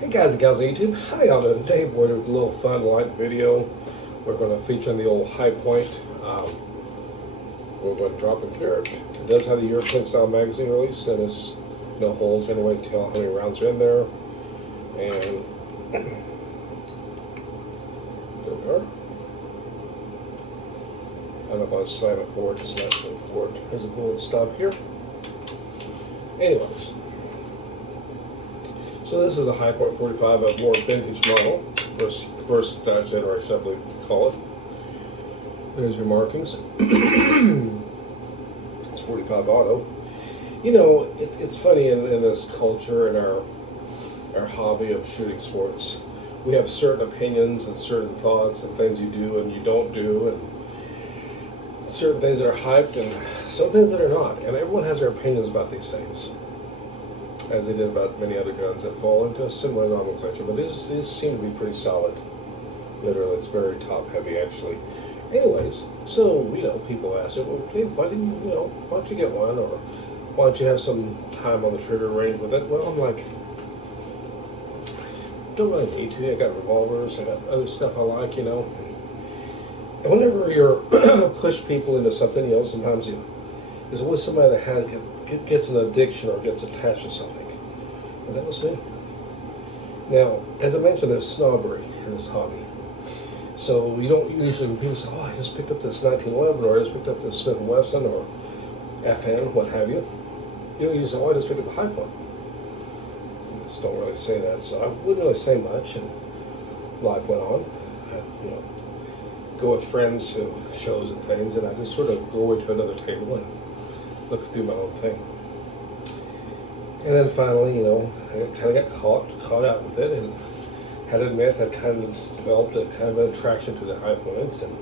Hey guys and gals on YouTube, how y'all doing today? Boy, there's a little fun light video. We're going to feature on the old High Point. We're going to drop it here. It does have the European style magazine release, and it's no holes anyway to tell how many rounds are in there. And there we are. I don't know if I slam it forward, just not go forward. There's a bullet stop here. Anyways. So this is a High Point 45, a more vintage model, first generation, I believe you call it. There's your markings. It's 45 auto. You know, it's funny in this culture and our hobby of shooting sports. We have certain opinions and certain thoughts and things you do and you don't do, and certain things that are hyped and some things that are not. And everyone has their opinions about these things, as they did about many other guns that fall into a similar nomenclature. But these seem to be pretty solid. Literally, it's very top heavy actually. Anyways, so people ask it, well, hey, why don't you get one, or why don't you have some time on the trigger range with it? Well, I'm like, don't really need to. I got revolvers, I got other stuff I like, And whenever you're push people into something, sometimes there's always somebody that gets an addiction or gets attached to something. And that was me. Now, as I mentioned, there's snobbery in this hobby. So you don't usually, when people say, oh, I just picked up this 1911, or I just picked up this Smith & Wesson, or FN, what have you. You don't usually say, oh, I just picked up a High Point. I just don't really say that. So I wouldn't really say much, and life went on. I, go with friends to shows and things, and I just sort of go away to another table and look through my own thing. And then finally, I kind of got caught out with it, and had to admit I kind of developed a kind of an attraction to the High Points, and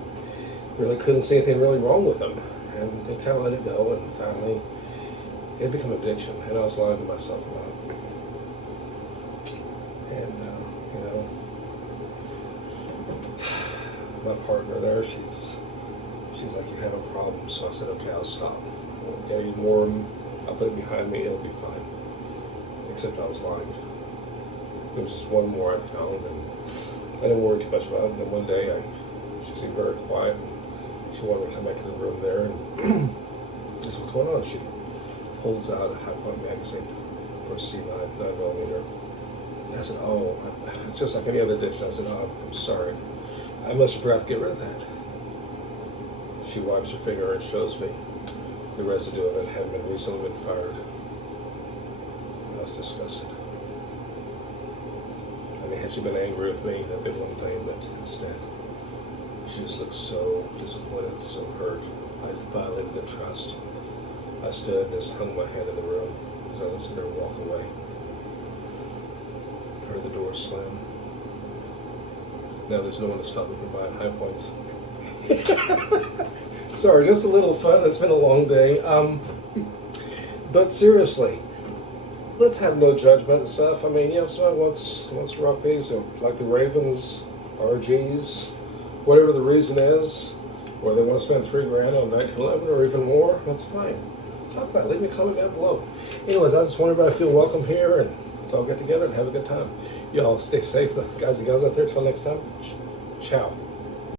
really couldn't see anything really wrong with them. And I kind of let it go, and finally it became an addiction, and I was lying to myself about it. And my partner there, she's like, you're having problems. So I said, okay, I'll stop. I'll get you warm. I'll put it behind me. It'll be fine. Except I was lying. There was just one more I found, and I didn't worry too much about it. And then one day, she seemed very quiet, and she wanted to come back to the room there, and I said, what's going on? She pulls out a High Point magazine for a C9 9mm. And I said, oh, it's just like any other addiction. I said, oh, I'm sorry. I must have forgot to get rid of that. She wipes her finger and shows me the residue of it had recently been fired. And I was disgusted. I mean, had she been angry with me, that'd been one thing, but instead, she just looked so disappointed, so hurt. I violated the trust. I stood and just hung my head in the room as I listened to her walk away. Heard the door slam. Now there's no one to stop me from buying High Points. Sorry, just a little fun. It's been a long day. But seriously, let's have no judgment and stuff. I mean, if someone wants to rock these, like the Ravens, RGs, whatever the reason is, or they want to spend $3,000 on 1911 or even more, that's fine. Talk about it. Leave me a comment down below. Anyways, I just want everybody to feel welcome here, and let's all get together and have a good time. Y'all stay safe, guys and gals out there. Till next time, ciao.